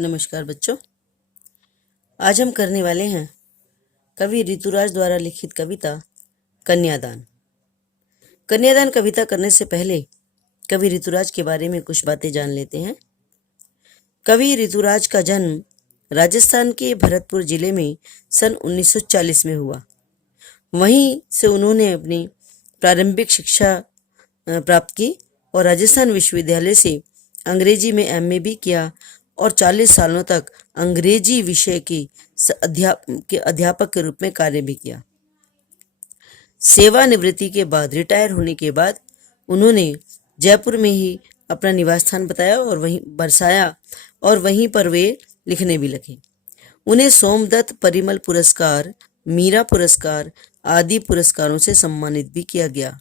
नमस्कार बच्चों। आज हम करने वाले हैं कवि ऋतुराज द्वारा लिखित कविता कन्यादान। कन्यादान कविता करने से पहले कवि ऋतुराज के बारे में कुछ बातें जान लेते हैं। कवि ऋतुराज का जन्म राजस्थान के भरतपुर जिले में सन 1940 में हुआ। वहीं से उन्होंने अपनी प्रारंभिक शिक्षा प्राप्त की और राजस्थान विश्वविद्यालय से अंग्रेजी में एमए भी किया और 40 सालों तक अंग्रेजी विषय के अध्यापक के रूप में कार्य भी किया। सेवानिवृत्ति के बाद रिटायर होने के बाद उन्होंने जयपुर में ही अपना निवास स्थान बताया और वहीं बरसाया और वहीं पर वे लिखने भी लगे। उन्हें सोमदत्त परिमल पुरस्कार, मीरा पुरस्कार आदि पुरस्कारों से सम्मानित भी किया गया।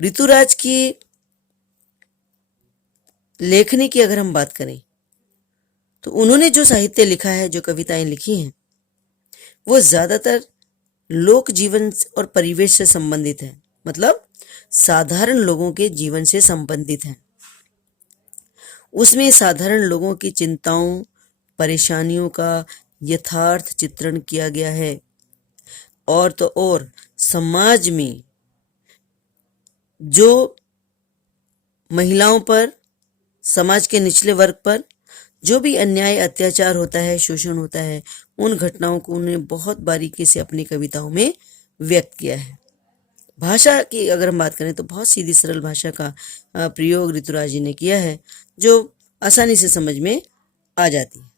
ऋतुराज की लेखनी की अगर हम बात करें तो उन्होंने जो साहित्य लिखा है, जो कविताएं लिखी हैं, वो ज्यादातर लोक जीवन और परिवेश से संबंधित है, मतलब साधारण लोगों के जीवन से संबंधित है। उसमें साधारण लोगों की चिंताओं, परेशानियों का यथार्थ चित्रण किया गया है और तो और समाज में जो महिलाओं पर, समाज के निचले वर्ग पर जो भी अन्याय, अत्याचार होता है, शोषण होता है, उन घटनाओं को उन्होंने बहुत बारीकी से अपनी कविताओं में व्यक्त किया है। भाषा की अगर हम बात करें तो बहुत सीधी सरल भाषा का प्रयोग ऋतुराज जी ने किया है, जो आसानी से समझ में आ जाती है।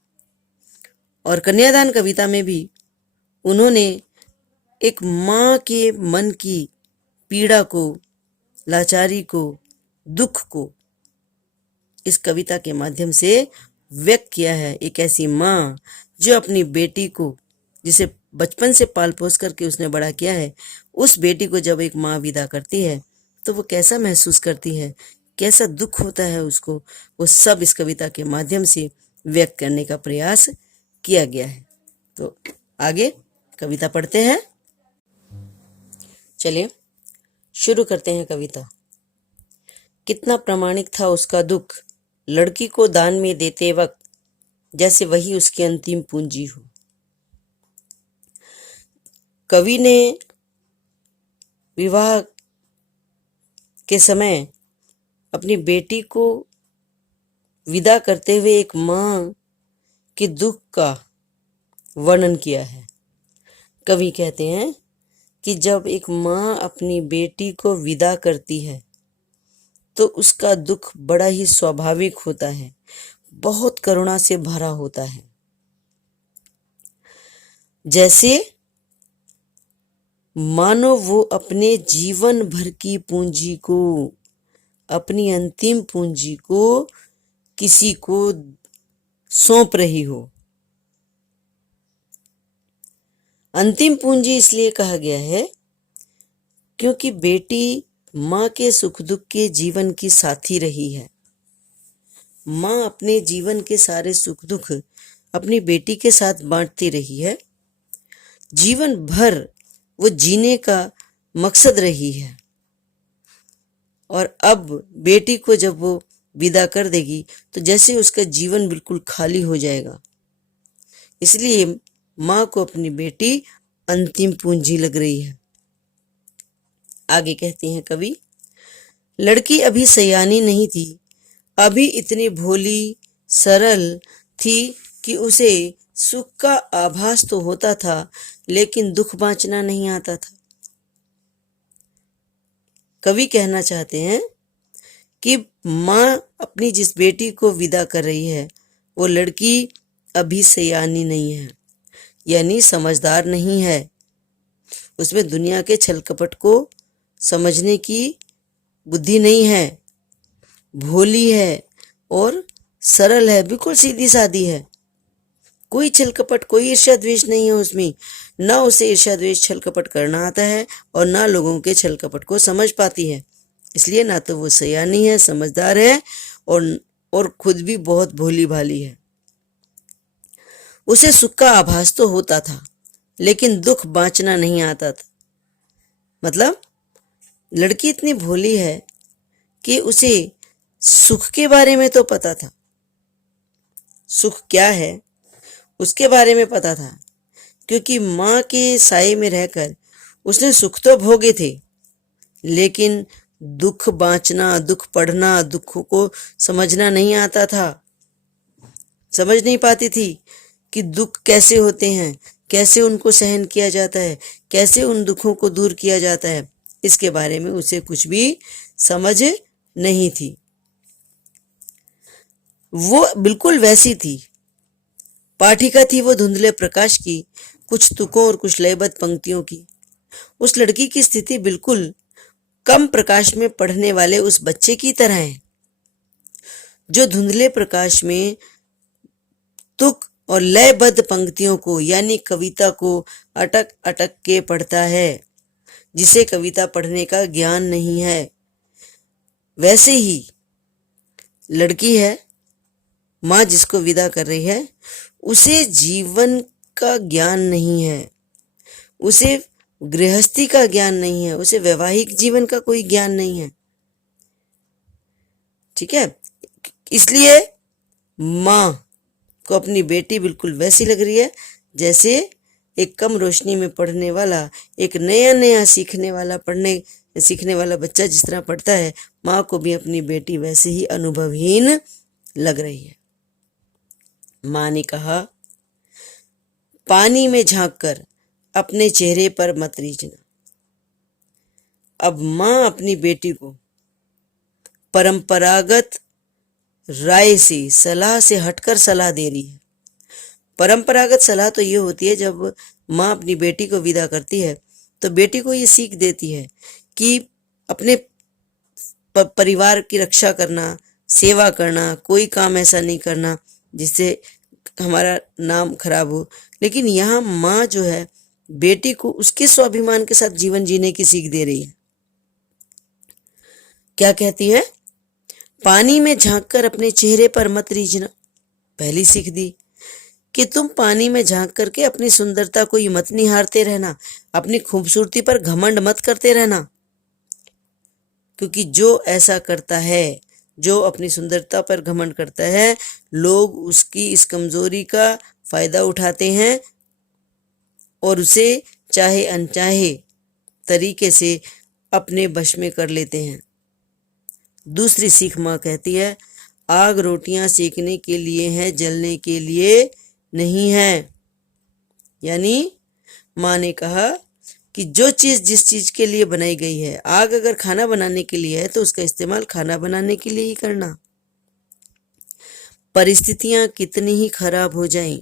और कन्यादान कविता में भी उन्होंने एक माँ के मन की पीड़ा को, लाचारी को, दुख को इस कविता के माध्यम से व्यक्त किया है। एक ऐसी माँ जो अपनी बेटी को, जिसे बचपन से पाल पोस करके उसने बड़ा किया है, उस बेटी को जब एक माँ विदा करती है तो वो कैसा महसूस करती है, कैसा दुख होता है उसको, वो सब इस कविता के माध्यम से व्यक्त करने का प्रयास किया गया है। तो आगे कविता पढ़ते हैं। चलिए शुरू करते हैं कविता। कितना प्रामाणिक था उसका दुख, लड़की को दान में देते वक्त, जैसे वही उसकी अंतिम पूंजी हो। कवि ने विवाह के समय अपनी बेटी को विदा करते हुए एक माँ के दुख का वर्णन किया है। कवि कहते हैं कि जब एक माँ अपनी बेटी को विदा करती है तो उसका दुख बड़ा ही स्वाभाविक होता है, बहुत करुणा से भरा होता है। जैसे मानो वो अपने जीवन भर की पूंजी को, अपनी अंतिम पूंजी को किसी को सौंप रही हो। अंतिम पूंजी इसलिए कहा गया है क्योंकि बेटी माँ के सुख दुख के जीवन की साथी रही है। माँ अपने जीवन के सारे सुख दुख अपनी बेटी के साथ बांटती रही है। जीवन भर वो जीने का मकसद रही है और अब बेटी को जब वो विदा कर देगी तो जैसे उसका जीवन बिल्कुल खाली हो जाएगा। इसलिए माँ को अपनी बेटी अंतिम पूंजी लग रही है। आगे कहते हैं कवि, लड़की अभी सयानी नहीं थी, अभी इतनी भोली सरल थी कि उसे सुख का आभास तो होता था लेकिन दुख बांचना नहीं आता था। कवि कहना चाहते हैं कि माँ अपनी जिस बेटी को विदा कर रही है वो लड़की अभी सयानी नहीं है, यानी समझदार नहीं है। उसमें दुनिया के छल कपट को समझने की बुद्धि नहीं है, भोली है और सरल है, बिल्कुल सीधी सादी है। कोई छल कपट, कोई ईर्ष्या द्वेष नहीं है उसमें। ना उसे ईर्ष्या द्वेष छल कपट करना आता है और ना लोगों के छल कपट को समझ पाती है। इसलिए ना तो वो सयानी है, समझदार है और खुद भी बहुत भोली भाली है। उसे सुख का आभास तो होता था लेकिन दुख बांचना नहीं आता था। मतलब लड़की इतनी भोली है कि उसे सुख के बारे में तो पता था सुख क्या है उसके बारे में पता था, क्योंकि माँ के साये में रहकर उसने सुख तो भोगे थे, लेकिन दुख बांचना, दुख पढ़ना, दुखों को समझना नहीं आता था। समझ नहीं पाती थी कि दुख कैसे होते हैं, कैसे उनको सहन किया जाता है, कैसे उन दुखों को दूर किया जाता है। इसके बारे में उसे कुछ भी समझ नहीं थी। वो बिल्कुल वैसी थी। पाठिका थी वो धुंधले प्रकाश की, कुछ तुकों और कुछ लयबद्ध पंक्तियों की। उस लड़की की स्थिति बिल्कुल कम प्रकाश में पढ़ने वाले उस बच्चे की तरह है, जो धुंधले प्रकाश में तुक और लयबद्ध पंक्तियों को यानी कविता को अटक अटक के पढ़ता है, जिसे कविता पढ़ने का ज्ञान नहीं है। वैसे ही लड़की है, माँ जिसको विदा कर रही है, उसे जीवन का ज्ञान नहीं है, उसे गृहस्थी का ज्ञान नहीं है, उसे वैवाहिक जीवन का कोई ज्ञान नहीं है। ठीक है, इसलिए माँ को अपनी बेटी बिल्कुल वैसी लग रही है जैसे एक कम रोशनी में पढ़ने वाला, एक नया नया सीखने वाला बच्चा जिस तरह पढ़ता है, माँ को भी अपनी बेटी वैसे ही अनुभवहीन लग रही है। माँ ने कहा, पानी में झांककर अपने चेहरे पर मत रीझना। अब माँ अपनी बेटी को परंपरागत राय से, सलाह से हटकर सलाह दे रही है। परंपरागत सलाह तो ये होती है, जब माँ अपनी बेटी को विदा करती है तो बेटी को ये सीख देती है कि अपने परिवार की रक्षा करना, सेवा करना, कोई काम ऐसा नहीं करना जिससे हमारा नाम खराब हो। लेकिन यहाँ माँ जो है बेटी को उसके स्वाभिमान के साथ जीवन जीने की सीख दे रही है। क्या कहती है? पानी में झांककर अपने चेहरे पर मत रीझना। पहली सीख दी कि तुम पानी में झांक करके अपनी सुंदरता को ही मत निहारते रहना, अपनी खूबसूरती पर घमंड मत करते रहना, क्योंकि जो ऐसा करता है, जो अपनी सुंदरता पर घमंड करता है, लोग उसकी इस कमजोरी का फायदा उठाते हैं और उसे चाहे अनचाहे तरीके से अपने वश में कर लेते हैं। दूसरी सीख माँ कहती है, आग रोटियां सेकने के लिए है, जलने के लिए नहीं है। यानी माँ ने कहा कि जो चीज़ जिस चीज़ के लिए बनाई गई है, आग अगर खाना बनाने के लिए है तो उसका इस्तेमाल खाना बनाने के लिए ही करना। परिस्थितियां कितनी ही खराब हो जाएं,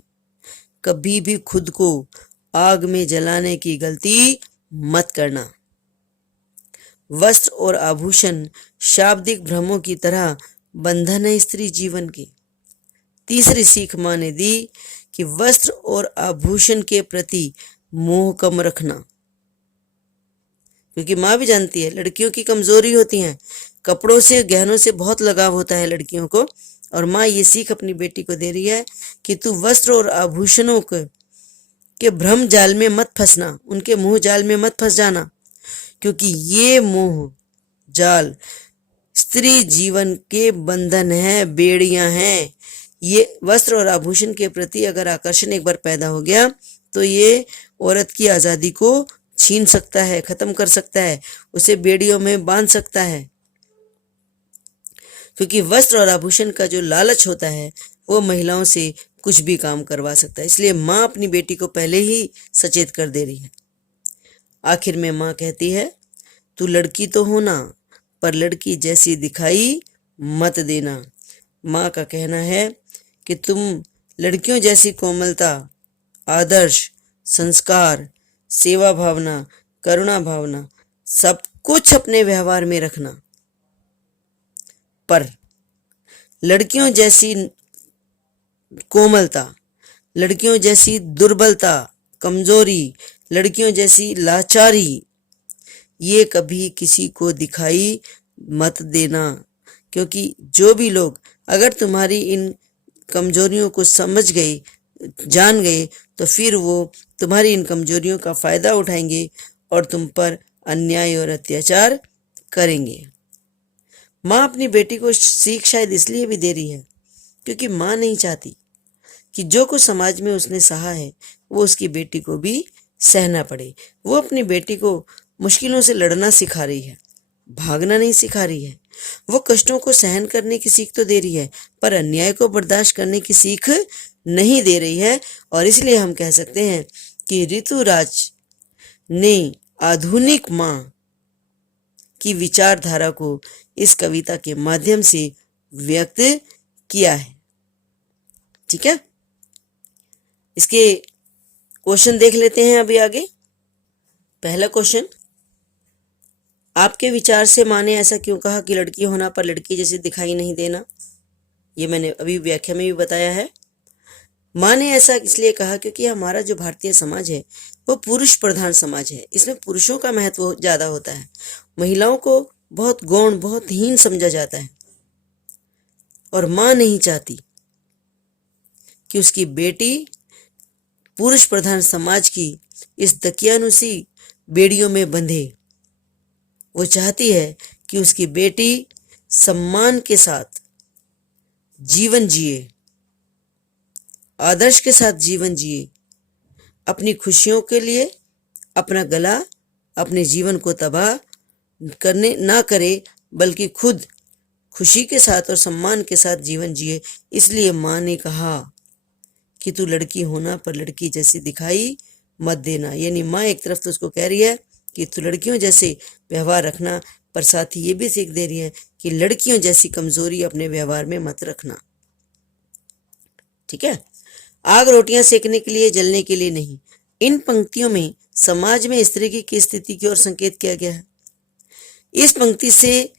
कभी भी खुद को आग में जलाने की गलती मत करना। वस्त्र और आभूषण शाब्दिक भ्रमों की तरह बंधन है स्त्री जीवन के। तीसरी सीख माँ ने दी कि वस्त्र और आभूषण के प्रति मोह कम रखना, क्योंकि माँ भी जानती है लड़कियों की कमजोरी होती हैं, कपड़ों से, गहनों से बहुत लगाव होता है लड़कियों को। और माँ ये सीख अपनी बेटी को दे रही है कि तू वस्त्र और आभूषणों के भ्रम जाल में मत फंसना, उनके मोह जाल में मत फंस जाना, क्योंकि ये मोह जाल स्त्री जीवन के बंधन है, बेड़ियां हैं। ये वस्त्र और आभूषण के प्रति अगर आकर्षण एक बार पैदा हो गया तो ये औरत की आजादी को छीन सकता है, खत्म कर सकता है, उसे बेड़ियों में बांध सकता है। क्योंकि वस्त्र और आभूषण का जो लालच होता है वो महिलाओं से कुछ भी काम करवा सकता है। इसलिए माँ अपनी बेटी को पहले ही सचेत कर दे रही है। आखिर में माँ कहती है, तू लड़की तो होना, पर लड़की जैसी दिखाई मत देना। माँ का कहना है कि तुम लड़कियों जैसी कोमलता, आदर्श, संस्कार, सेवा भावना, करुणा भावना सब कुछ अपने व्यवहार में रखना, पर लड़कियों जैसी कोमलता, लड़कियों जैसी दुर्बलता, कमजोरी, लड़कियों जैसी लाचारी ये कभी किसी को दिखाई मत देना। क्योंकि जो भी लोग अगर तुम्हारी इन कमजोरियों को समझ गए, जान गए, तो फिर वो तुम्हारी इन कमजोरियों का फायदा उठाएंगे और तुम पर अन्याय और अत्याचार करेंगे। माँ अपनी बेटी को सीख शायद इसलिए भी दे रही है क्योंकि माँ नहीं चाहती कि जो कुछ समाज में उसने सहा है वो उसकी बेटी को भी सहना पड़े। वो अपनी बेटी को मुश्किलों से लड़ना सिखा रही है, भागना नहीं सिखा रही है। वो कष्टों को सहन करने की सीख तो दे रही है, पर अन्याय को बर्दाश्त करने की सीख नहीं दे रही है। और इसलिए हम कह सकते हैं कि ऋतुराज ने आधुनिक माँ की विचारधारा को इस कविता के माध्यम से व्यक्त किया है। ठीक है, इसके क्वेश्चन देख लेते हैं अभी आगे। पहला क्वेश्चन, आपके विचार से माँ ने ऐसा क्यों कहा कि लड़की होना पर लड़की जैसे दिखाई नहीं देना? ये मैंने अभी व्याख्या में भी बताया है। माँ ने ऐसा इसलिए कहा क्योंकि हमारा जो भारतीय समाज है वो पुरुष प्रधान समाज है। इसमें पुरुषों का महत्व ज़्यादा होता है, महिलाओं को बहुत गौण, बहुत हीन समझा जाता है। और माँ नहीं चाहती कि उसकी बेटी पुरुष प्रधान समाज की इस दकियानुसी बेड़ियों में बंधे। वो चाहती है कि उसकी बेटी सम्मान के साथ जीवन जिए, आदर्श के साथ जीवन जिए, अपनी खुशियों के लिए अपना गला, अपने जीवन को तबाह करने ना करे, बल्कि खुद खुशी के साथ और सम्मान के साथ जीवन जिए। इसलिए माँ ने कहा कि तू लड़की होना पर लड़की जैसी दिखाई मत देना। यानी माँ एक तरफ तो उसको कह रही है कि तू लड़कियों जैसे व्यवहार रखना, पर साथ ही ये भी सीख दे रही है कि लड़कियों जैसी कमजोरी अपने व्यवहार में मत रखना। ठीक है, आग रोटियां सेकने के लिए, जलने के लिए नहीं। इन पंक्तियों में समाज में स्त्री की स्थिति की ओर संकेत किया गया है। इस पंक्ति से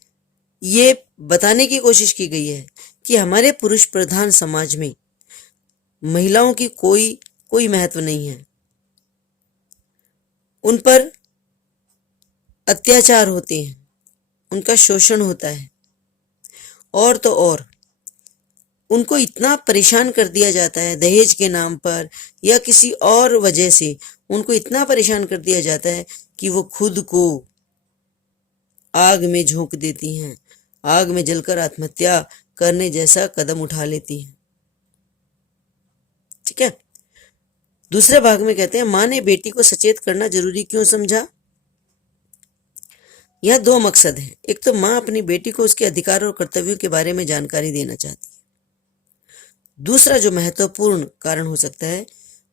ये बताने की कोशिश की गई है कि हमारे पुरुष प्रधान समाज में महिलाओं की कोई महत्व नहीं है। उन पर अत्याचार होते हैं, उनका शोषण होता है, और तो और उनको इतना परेशान कर दिया जाता है दहेज के नाम पर या किसी और वजह से। उनको इतना परेशान कर दिया जाता है कि वो खुद को आग में झोंक देती हैं, आग में जलकर आत्महत्या करने जैसा कदम उठा लेती हैं। ठीक है, दूसरे भाग में कहते हैं माँ ने बेटी को सचेत करना जरूरी क्यों समझा? यह दो मकसद हैं। एक तो माँ अपनी बेटी को उसके अधिकार और कर्तव्यों के बारे में जानकारी देना चाहती है। दूसरा जो महत्वपूर्ण कारण हो सकता है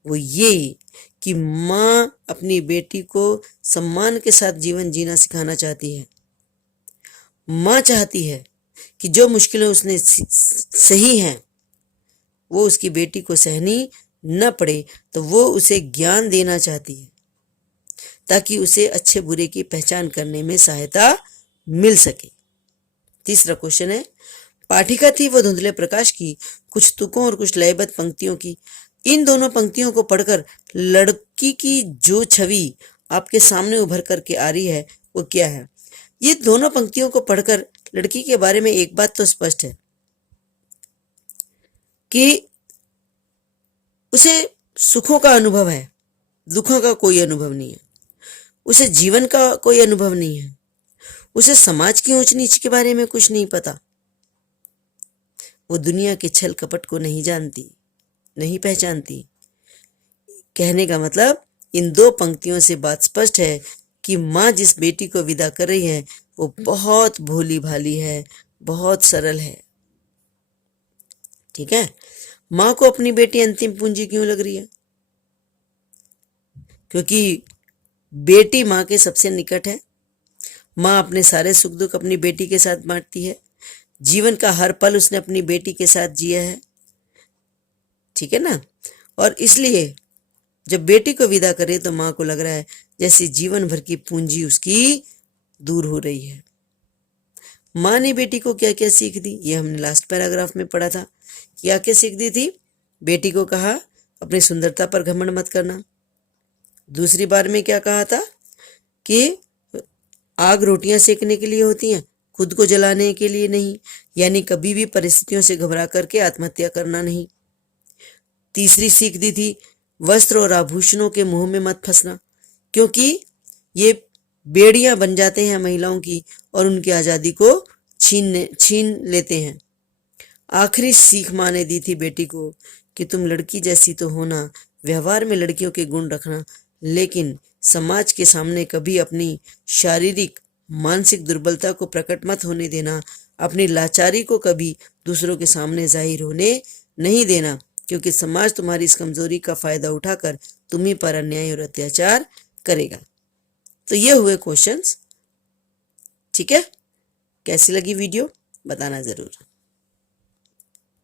वो ये कि माँ अपनी बेटी को सम्मान के साथ जीवन जीना सिखाना चाहती है। माँ चाहती है कि जो मुश्किलें उसने सही हैं वो उसकी बेटी को सहनी न पड़े, तो वो उसे ज्ञान देना चाहती है ताकि उसे अच्छे बुरे की पहचान करने में सहायता मिल सके। तीसरा क्वेश्चन है, पाठिका थी वो धुंधले प्रकाश की, कुछ तुकों और कुछ लयबद्ध पंक्तियों की। इन दोनों पंक्तियों को पढ़कर लड़की की जो छवि आपके सामने उभर करके आ रही है वो क्या है? ये दोनों पंक्तियों को पढ़कर लड़की के बारे में एक बात तो स्पष्ट है कि उसे सुखों का अनुभव है, दुखों का कोई अनुभव नहीं है। उसे जीवन का कोई अनुभव नहीं है। उसे समाज की ऊंच नीच के बारे में कुछ नहीं पता। वो दुनिया के छल कपट को नहीं जानती, नहीं पहचानती। कहने का मतलब इन दो पंक्तियों से बात स्पष्ट है कि माँ जिस बेटी को विदा कर रही है वो बहुत भोली भाली है, बहुत सरल है। ठीक है, माँ को अपनी बेटी अंतिम पूंजी क्यों लग रही है? क्योंकि बेटी माँ के सबसे निकट है। माँ अपने सारे सुख दुख अपनी बेटी के साथ बांटती है। जीवन का हर पल उसने अपनी बेटी के साथ जिया है। ठीक है ना? और इसलिए जब बेटी को विदा करे तो माँ को लग रहा है जैसे जीवन भर की पूंजी उसकी दूर हो रही है। माँ ने बेटी को क्या क्या सीख दी, ये हमने लास्ट पैराग्राफ में पढ़ा था। क्या क्या सीख दी थी? बेटी को कहा अपनी सुंदरता पर घमंड मत करना। दूसरी बार में क्या कहा था कि आग रोटियां सेकने के लिए होती हैं, खुद को जलाने के लिए नहीं। यानी कभी भी परिस्थितियों से घबरा करके आत्महत्या करना नहीं। तीसरी सीख दी थी वस्त्र और आभूषणों के मुंह में मत फंसना, क्योंकि ये बेड़ियां बन जाते हैं महिलाओं की और उनकी आज़ादी को छीन लेते हैं। आखिरी सीख माँ ने दी थी बेटी को कि तुम लड़की जैसी तो होना, व्यवहार में लड़कियों के गुण रखना, लेकिन समाज के सामने कभी अपनी शारीरिक मानसिक दुर्बलता को प्रकट मत होने देना, अपनी लाचारी को कभी दूसरों के सामने जाहिर होने नहीं देना, क्योंकि समाज तुम्हारी इस कमजोरी का फायदा उठाकर तुम्ही पर अन्याय और अत्याचार करेगा। तो ये हुए क्वेश्चंस। ठीक है, कैसी लगी वीडियो बताना जरूर।